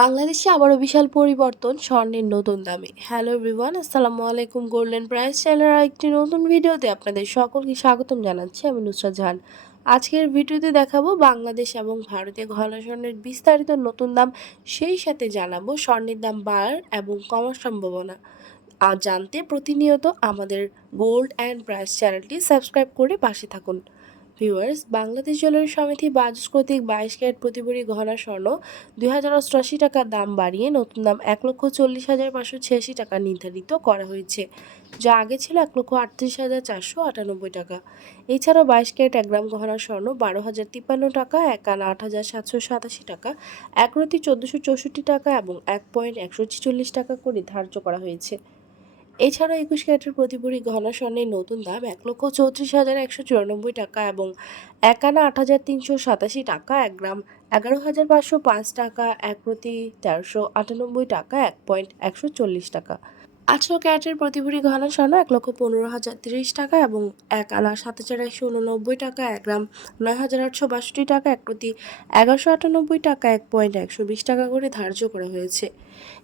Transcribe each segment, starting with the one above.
বাংলাদেশে আবারও বিশাল পরিবর্তন, স্বর্ণের নতুন দামে। হ্যালো এভরিওয়ান আসসালামু আলাইকুম গোল্ডেন প্রাইস চ্যানেলের একটি নতুন ভিডিওতে আপনাদের সকলকে স্বাগতম জানাচ্ছি আমি নুসরাত জাহান। আজকের ভিডিওতে দেখাবো বাংলাদেশ এবং ভারতে ঘন স্বর্ণের বিস্তারিত নতুন দাম, সেই সাথে জানাব স্বর্ণের দাম বাড়ার এবং কমার সম্ভাবনা। আর জানতে প্রতিনিয়ত আমাদের গোল্ড অ্যান্ড প্রাইস চ্যানেলটি সাবস্ক্রাইব করে পাশে থাকুন। ভিউয়ার্স বাংলাদেশ জুয়েলারি সমিতি বাজস কর্তৃক বাইশ ক্যারেট প্রতি ভরি গহনা স্বর্ণ দুই হাজার অষ্টআশি টাকা দাম বাড়িয়ে নতুন দাম এক লক্ষ চল্লিশ হাজার পাঁচশো ছিয়াশি টাকা নির্ধারিত করা হয়েছে, যা আগে ছিল এক লক্ষ আটত্রিশ হাজার চারশো আটানব্বই টাকা। এছাড়াও বাইশ ক্যারেট এক গ্রাম গহনা স্বর্ণ বারো হাজার তিপ্পান্ন টাকা এক আনা আট হাজার সাতশো সাতাশি টাকা, এক রতি চোদ্দোশো চৌষট্টি টাকা এবং এক পয়েন্ট একশো ছেচল্লিশ টাকা করে ধার্য করা হয়েছে। এছাড়া একুশ ক্যারেটের প্রতি ভরি স্বর্ণের নতুন দাম এক লক্ষ চৌত্রিশ হাজার একশো চুরানব্বই টাকা এবং এক আনা আট হাজার তিনশো সাতাশি টাকা, এক গ্রাম এগারো হাজার পাঁচশো পাঁচ টাকা, এক প্রতি তেরোশো আটানব্বই টাকা, এক পয়েন্ট একশো চল্লিশ টাকা। আঠারো ক্যারেটের প্রতি ভরি গহনা স্বর্ণ এক লক্ষ পনেরো হাজার তিরিশ টাকা এবং এক আনা সাত হাজার একশো উননব্বই টাকা, এক গ্রাম নয় হাজার আটশো বাষট্টি টাকা, এক প্রতি এগারোশো আটানব্বই টাকা, এক পয়েন্ট একশো বিশ টাকা করে ধার্য করা হয়েছে।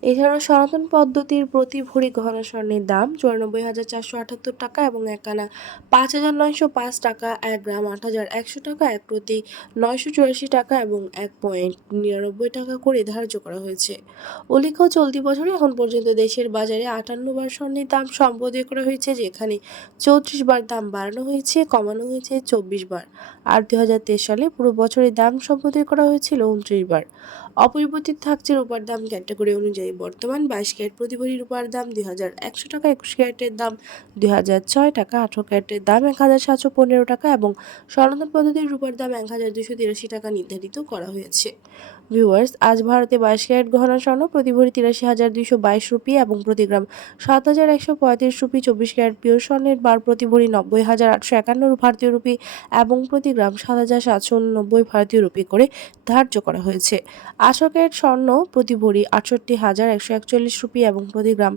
এছাড়াও সনাতন পদ্ধতির প্রতি ভরি গহনা স্বর্ণের দাম চুরানব্বই হাজার চারশো আটাত্তর টাকা এবং এক আনা পাঁচ হাজার নয়শো পাঁচ টাকা, এক গ্রাম আট হাজার একশো টাকা, এক প্রতি নয়শো চুরাশি টাকা এবং এক পয়েন্ট নিরানব্বই টাকা করে ধার্য করা হয়েছে। উল্লেখ্য, চলতি বছরে এখন পর্যন্ত দেশের বাজারে আটান্ন বার স্বর্ণের দাম সম্বোধন করা হয়েছে, যেখানে চৌত্রিশ বার দাম বাড়ানো হয়েছে, কমানো হয়েছে চব্বিশ বার। আর দু হাজার তেইশ সালে পুরো বছরের দাম সম্বোধন করা হয়েছিল উনত্রিশ বার। অপরিবর্তিত থাকছে রূপার দাম ক্যাটাগরি অনুযায়ী। বর্তমান বাইশ ক্যারেট প্রতি রূপার দাম দুই হাজার একশো টাকা, একুশ ক্যারেটের দাম দুই হাজার ছয় টাকা, আঠারো ক্যারেটের দাম এক হাজার সাতশো পনেরো টাকা এবং সনাতন পদ্ধতির রূপার দাম এক হাজার দুশো তিরাশি টাকা নির্ধারিত করা হয়েছে। ভিউয়ার্স আজ ভারতে বাইশ ক্যারেট গহনা স্বর্ণ, প্রতি ভরি তিরাশি হাজার দুইশো বাইশ রুপি এবং প্রতি গ্রাম সাত হাজার একশো পঁয়ত্রিশ রুপি, চব্বিশ ক্যারেট পিওর স্বর্ণের বার, প্রতি ভরি নব্বই হাজার আটশো একান্ন ভারতীয় রুপি এবং প্রতি গ্রাম সাত হাজার সাতশো উননব্বই ভারতীয় রুপি করে ধার্য করা হয়েছে। আঠারো ক্যারেট স্বর্ণ, প্রতি ভরি আটষট্টি হাজার একশো একচল্লিশ রুপি এবং প্রতি গ্রাম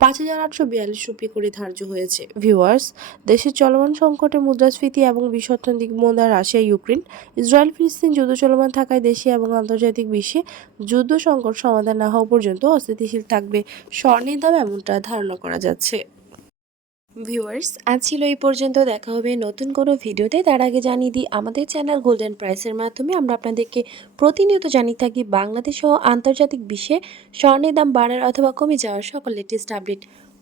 পাঁচ হাজার আটশো বিয়াল্লিশ রুপি করে ধার্য হয়েছে। ভিউয়ার্স দেশের চলমান সংকটে মুদ্রাস্ফীতি এবং বিশ্ব অর্থনৈতিক মন্দা রাশিয়া, ইউক্রেন, ইসরায়েল, ফিলিস্তিন যুদ্ধ চলমান থাকায় দেশে এবং আন্তর্জাতিক বিশ্বে যুদ্ধ সংকট সমাধান না হওয়া পর্যন্ত অস্থিতিশীল থাকবে। স্বর্ণের দাম এমনটা ধারণা করা যাচ্ছে। ভিউয়ার্স, আজ ছিল এই পর্যন্ত। দেখা হবে নতুন কোনো ভিডিওতে। তার আগে জানিয়ে দিই, আমাদের চ্যানেল গোল্ডেন প্রাইসের মাধ্যমে আমরা আপনাদেরকে প্রতিনিয়ত জানিয়ে থাকি বাংলাদেশ ও আন্তর্জাতিক বিশ্বে স্বর্ণের দাম বাড়ার অথবা কমে যাওয়ার সকল লেটেস্ট আপডেট